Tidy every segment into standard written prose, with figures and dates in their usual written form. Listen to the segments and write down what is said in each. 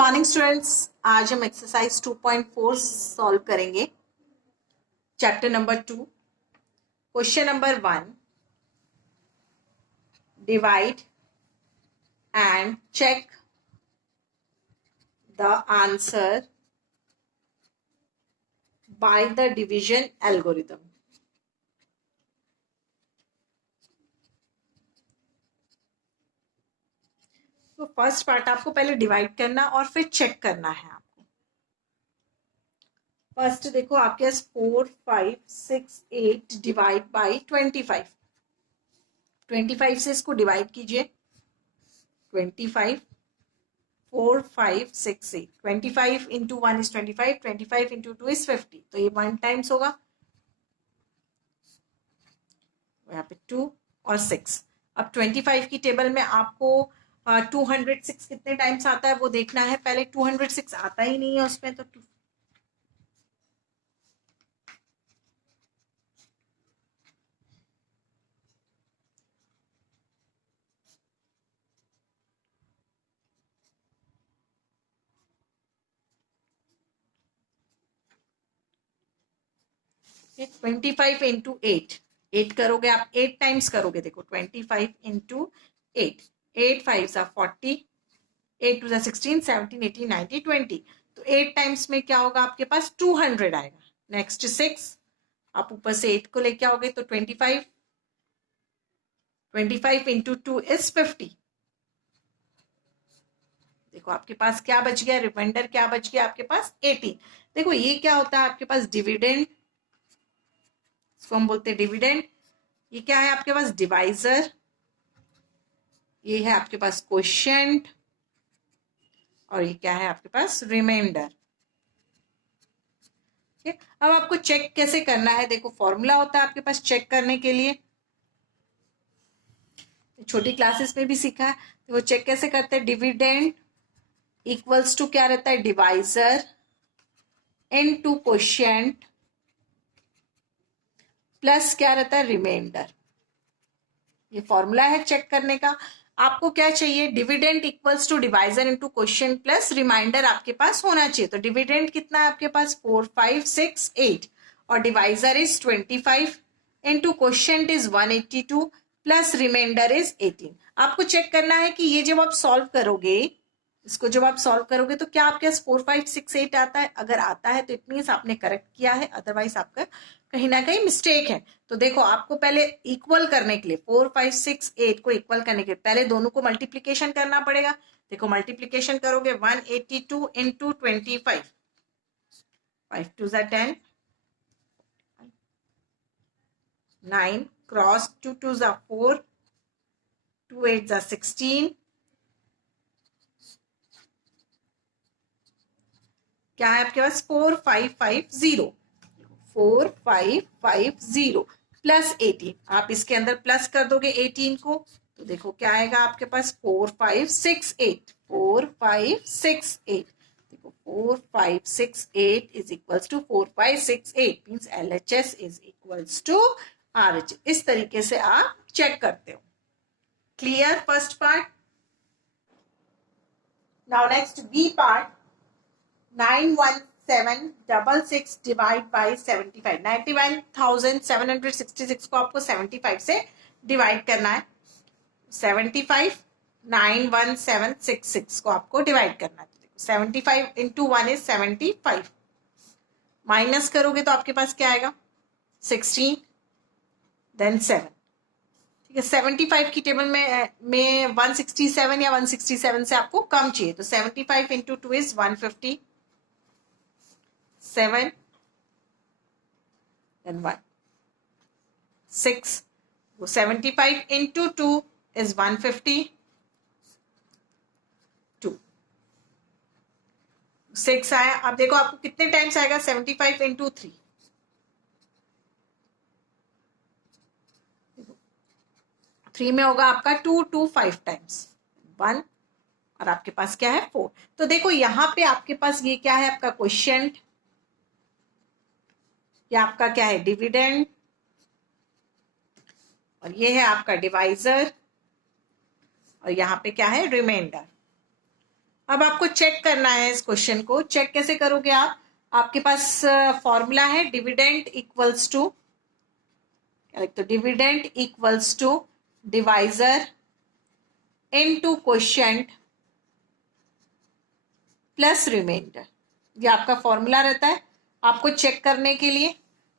Morning students, आज हम exercise 2.4 solve करेंगे। Chapter number 2, question number 1, divide and check the answer by the division algorithm. तो first part आपको पहले divide करना और फिर चेक करना है आपको। फर्स्ट देखो, आपके पास 4, 5, 6, 8 डिवाइड बाई 25। 25 से इसको डिवाइड कीजिए। 25, 4, 5, 6, 8। 25 इंटू 1 इज 25, 25 इंटू 2 इज 50। तो ये 1 टाइम्स होगा, यहाँ पे 2 और 6। अब 25 की टेबल में आपको 206 कितने टाइम्स आता है वो देखना है। पहले 206 आता ही नहीं है उसमें, तो 25 इंटू 8 करोगे आप, 8 टाइम्स करोगे। देखो 25 इंटू 8, 8 5 सा 40, 8 2 सा 16, 17, 18, 19, 20। तो 8 टाइम्स में क्या होगा, आपके पास 200 आएगा। नेक्स्ट 6, आप ऊपर से 8 को लेके आओगे तो 25, 25 इंटू 2 इज 50। देखो आपके पास क्या बच गया, रिमाइंडर क्या बच गया आपके पास, 18। देखो ये क्या होता है आपके पास, डिविडेंड, इसको हम बोलते हैं डिविडेंड। ये क्या है आपके पास, डिवाइजर। ये है आपके पास क्वोशिएंट, और ये क्या है आपके पास, रिमाइंडर। ठीक है, अब आपको चेक कैसे करना है। देखो फॉर्मूला होता है आपके पास चेक करने के लिए, छोटी क्लासेस में भी सीखा है। तो वो चेक कैसे करते हैं, डिविडेंड इक्वल्स टू क्या रहता है, डिवाइजर इनटू क्वोशिएंट प्लस क्या रहता है, रिमाइंडर। ये फॉर्मूला है चेक करने का। आपको क्या चाहिए, dividend equals to divisor into quotient plus remainder आपके पास होना चाहिए। तो डिविडेंड कितना है आपके पास, 4, 5, 6, 8, और divisor is 25 into quotient is 182 plus remainder is 18। आपको चेक करना है कि ये जब आप सॉल्व करोगे, इसको जब आप सॉल्व करोगे तो क्या आपके पास 4, 5, 6, 8 आता है। अगर आता है तो इट मीन्स आपने करेक्ट किया है, अदरवाइज आपका कहीं ना कहीं मिस्टेक है। तो देखो आपको पहले इक्वल करने के लिए, 4, 5, 6, 8 को इक्वल करने के लिए पहले दोनों को मल्टीप्लीकेशन करना पड़ेगा। देखो मल्टीप्लीकेशन करोगे, 182 इंटू 25, 5 2 10, 9 क्रॉस 2 2 4, 2 8 16, क्या है आपके पास, 4 5 5 0, 4 5 5 0 प्लस 18। आप इसके अंदर प्लस कर दोगे 18 को, तो देखो क्या आएगा आपके पास, 4 5 6 8, 4 5 6 8। देखो 4 5 6 8 is equals to 4 5 6 8, means LHS is equals to RH। इस तरीके से आप चेक करते हो। Clear first part. Now next B part, 91766 divide by 75। 91,766 को आपको 75 से डिवाइड करना है। 75 91766 को आपको डिवाइड करना है। 75 इंटू 1 इज 75, माइनस करोगे तो आपके पास क्या आएगा, 16 देन 7। ठीक है, 75 की टेबल में 167 या 167 से आपको कम चाहिए। तो 75 into 2 is 150, 7 then 1 6। 75 into 2 is 150, 2 6 आया। अब देखो आपको कितने टाइम्स आएगा, 75 into 3, 3 में होगा आपका 2 2 5 टाइम्स 1, और आपके पास क्या है 4। तो देखो यहां पे आपके पास ये क्या है, आपका क्वोशिएंट, ये आपका क्या है, डिविडेंड, और ये है आपका डिवाइजर, और यहाँ पे क्या है, रिमाइंडर। अब आपको चेक करना है इस क्वेश्चन को। चेक कैसे करोगे आप? आपके पास फॉर्मूला है डिविडेंड इक्वल्स टू, तो dividend equals to divisor into quotient plus remainder. ये आपका फॉर्मूला रहता है आपको चेक करने के लिए।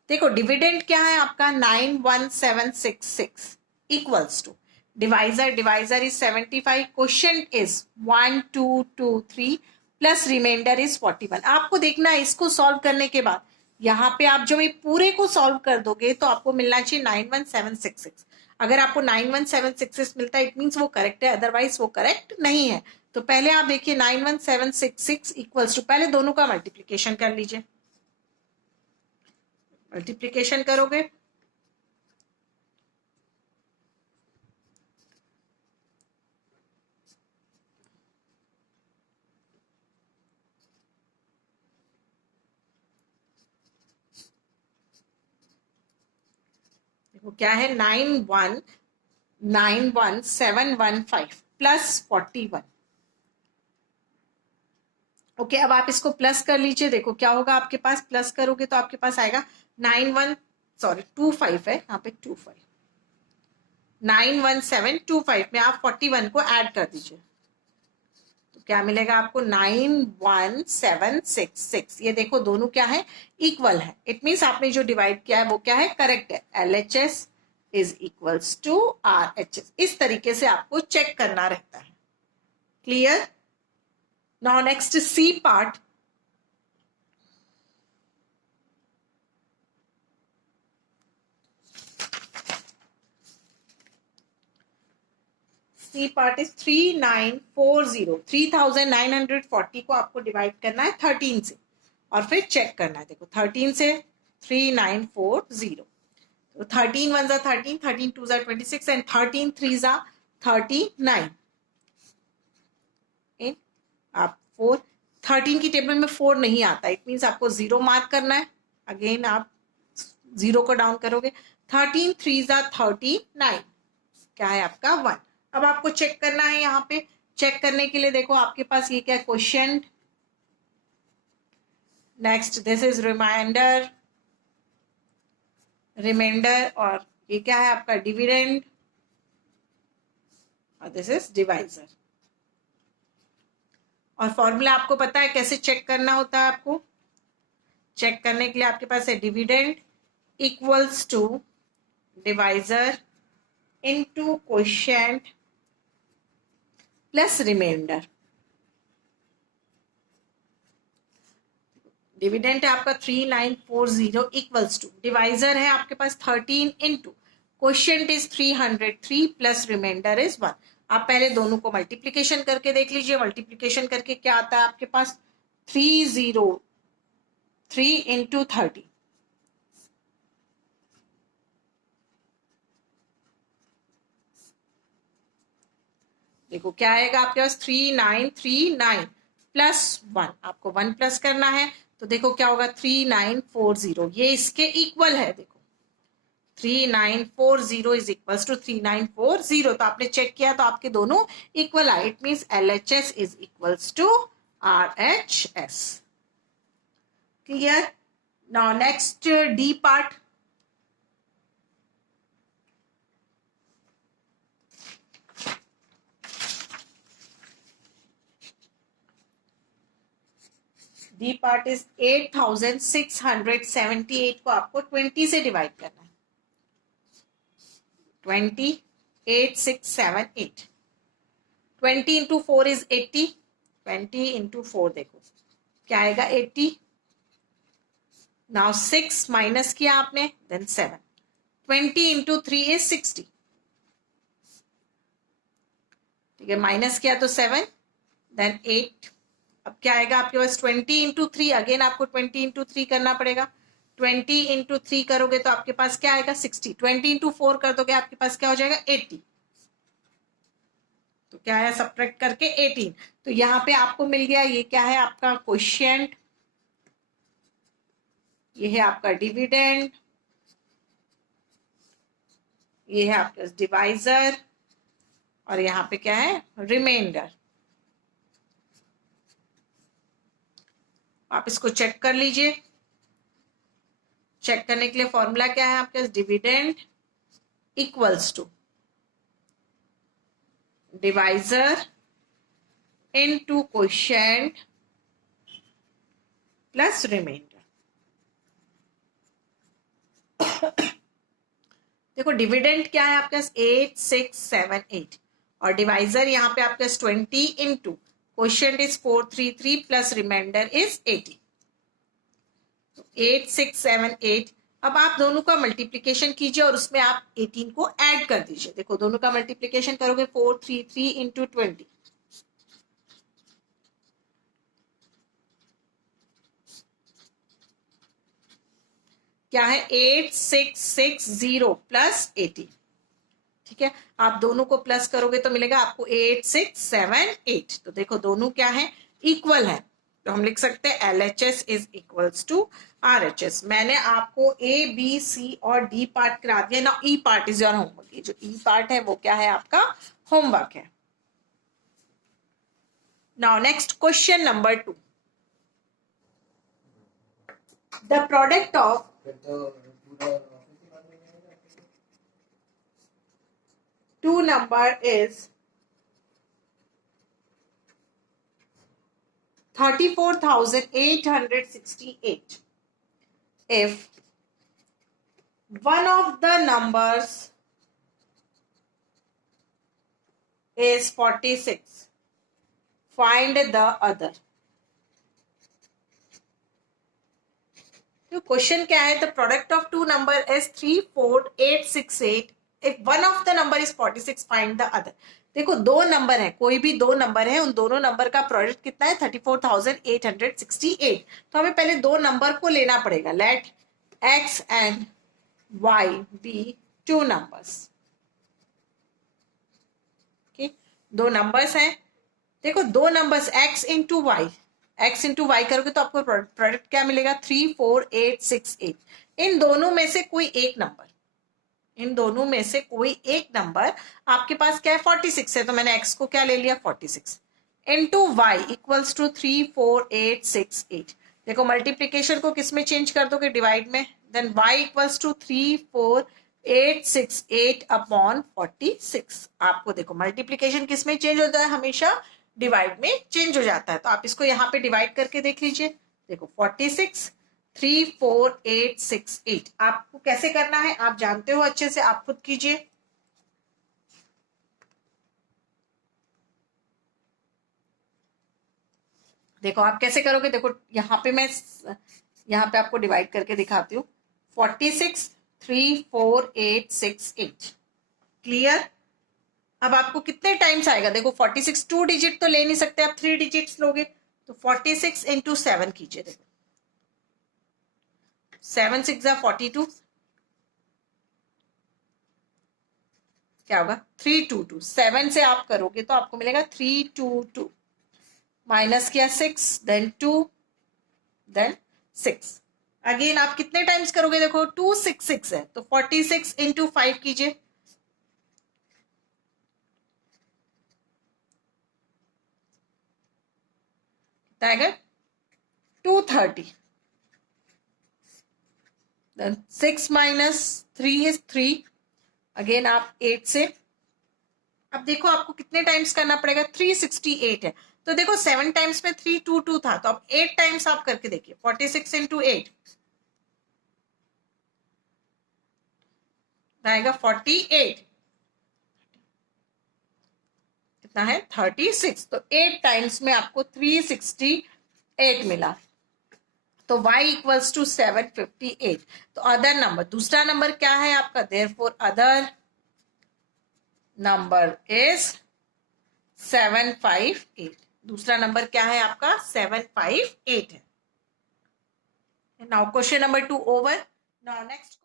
देखो डिविडेंड क्या है आपका 91766 equals to divisor, divisor is 75, quotient is 1223 plus remainder is 41। आपको देखना है इसको सॉल्व करने के बाद यहाँ पे आप जब ये पूरे को सॉल्व कर दोगे तो आपको मिलना चाहिए 91766। अगर आपको 91766 मिलता है इट मीन्स वो करेक्ट है, अदरवाइज वो करेक्ट नहीं है। तो पहले आप देखिए 91766 इक्वल्स टू, पहले दोनों का मल्टीप्लीकेशन कर लीजिए। मल्टीप्लीकेशन करोगे देखो क्या है 9191715 प्लस 41। ओके अब आप इसको प्लस कर लीजिए। देखो क्या होगा आपके पास, प्लस करोगे तो आपके पास आएगा 25 है यहाँ पे 25, 91725 में आप 41 को ऐड कर दीजिए तो क्या मिलेगा आपको 91766। ये देखो दोनों क्या है, इक्वल है। इट मीन्स आपने जो डिवाइड किया है वो क्या है, करेक्ट है। LHS is equals to RHS। इस तरीके से आपको चेक करना रहता है। Clear? Now next C part. C part is 3940, 3940 को आपको डिवाइड करना है 13 से और फिर चेक करना है। देखो 13 से 3940, तो 13 1 13, 13 2 26 एंड 13 3 39। इन आप 4, 13 की टेबल में 4 नहीं आता, इट मीन्स आपको 0 मार्क करना है। अगेन आप 0 को डाउन करोगे, 13 3 39, क्या है आपका 1। अब आपको चेक करना है। यहाँ पे चेक करने के लिए देखो आपके पास ये क्या है, quotient, next this is remainder, remainder, और ये क्या है आपका डिविडेंड, और दिस इज डिवाइजर। और फॉर्मूला आपको पता है कैसे चेक करना होता है। आपको चेक करने के लिए आपके पास है dividend equals to divisor into quotient plus remainder. Dividend है आपका 3940 इक्वल्स टू, डिवाइजर है आपके पास 13 into, quotient is 303 plus remainder is 1। आप पहले दोनों को मल्टीप्लीकेशन करके देख लीजिए। मल्टीप्लीकेशन करके क्या आता है आपके पास, 303 इंटू 30, देखो क्या आएगा आपके पास 3939 प्लस 1, आपको 1 प्लस करना है तो देखो क्या होगा 3940, ये इसके इक्वल है। देखो 3940 इज इक्वल्स टू 3940, तो आपने चेक किया तो आपके दोनों इक्वल आए। It means LHS is equals to RHS। Clear? Now next D part. D part is 8678 को आपको 20 से डिवाइड करना है। 20 8678, 20 इंटू 4 इज 80, 20 इंटू 4 देखो क्या आएगा 80। नाउ 6 माइनस किया आपने, देन 7, 20 इंटू 3 इज 60, ठीक है, माइनस किया तो 7, देन 8। अब क्या आएगा आपके पास 20 इंटू 3, अगेन आपको 20 इंटू 3 करना पड़ेगा। 20 इंटू 3 करोगे तो आपके पास क्या आएगा 60, 20 इंटू 4 कर दोगे आपके पास क्या हो जाएगा 80, तो क्या है सब्ट्रैक्ट करके 18। तो यहाँ पे आपको मिल गया, ये क्या है आपका क्वोशिएंट, ये है आपका डिविडेंड, ये है आपका डिवाइजर, और यहाँ पे क्या है रिमाइंडर। आप इसको चेक कर लीजिए। चेक करने के लिए फॉर्मूला क्या है आपके पास, dividend equals to divisor into quotient plus remainder. देखो डिविडेंड क्या है आपके पास 8678 और डिवाइजर यहाँ पे आपके पास 20 into quotient is 433 plus remainder is 80, तो 8678। अब आप दोनों का मल्टीप्लीकेशन कीजिए और उसमें आप 18 को ऐड कर दीजिए। देखो दोनों का मल्टीप्लीकेशन करोगे 433 इंटू 20, क्या है 8660 प्लस 80। ठीक है, आप दोनों को प्लस करोगे तो मिलेगा आपको 8678। तो देखो दोनों क्या है, इक्वल है, तो हम लिख सकते हैं LHS is equals to RHS। मैंने आपको A B C और D पार्ट करा दिया ना, E part is your homework. ये जो E पार्ट है वो क्या है आपका होमवर्क है। Now next question number 2, the product of two number is 34,868 if one of the numbers is 46, find the other। तो क्वेश्चन क्या है, the product of two number is 34868 if one of the number is 46 find the other. देखो दो number है, कोई भी दो number है, उन दोनों नंबर का प्रोडक्ट कितना है 34,868। तो हमें पहले दो नंबर को लेना पड़ेगा। Let x and y be two numbers. दो नंबर्स हैं, देखो दो numbers x into y, x into y करोगे तो आपको प्रोडक्ट क्या मिलेगा 34868। इन दोनों में से कोई एक नंबर, इन दोनों में से कोई एक नंबर आपके पास क्या है 46 है, तो मैंने x को क्या ले लिया 46 इंटू वाई इक्वल्स टू 34868। देखो मल्टीप्लीकेशन को किस में चेंज कर दोगे, डिवाइड में, then y equals to 34868 upon 46। आपको देखो मल्टीप्लीकेशन किस में चेंज होता है, हमेशा डिवाइड में चेंज हो जाता है। तो आप इसको यहाँ पे डिवाइड करके देख लीजिए। देखो 46 34868 आपको कैसे करना है आप जानते हो अच्छे से, आप खुद कीजिए। देखो आप कैसे करोगे, देखो यहाँ पे मैं यहाँ पे आपको डिवाइड करके दिखाती हूँ। 46 34868 क्लियर। अब आपको कितने टाइम्स आएगा, देखो 46 2 डिजिट तो ले नहीं सकते आप, 3 डिजिट्स लोगे, तो 46 इंटू 7 कीजिए। देखो 7 6 42, क्या होगा 322। 7 से आप करोगे तो आपको मिलेगा 322, माइनस किया 6 देन 2 देन 6। अगेन आप कितने टाइम्स करोगे, देखो 266 है, तो 46 इंटू 5 कीजिए। कितना 230, then 6 minus 3 is 3। अगेन आप 8 से, अब देखो आपको कितने टाइम्स करना पड़ेगा 368 है, तो देखो 7 टाइम्स में 322 था, तो अब 8 टाइम्स आप करके देखिए 46 इंटू 8 आएगा 48, कितना है 36, तो 8 टाइम्स में आपको 368 मिला, तो y इक्वल्स टू 758। तो अदर नंबर, दूसरा नंबर क्या है आपका, देयरफॉर अदर नंबर इज 758। दूसरा नंबर क्या है आपका 758 है। Now question number 2 over. Now next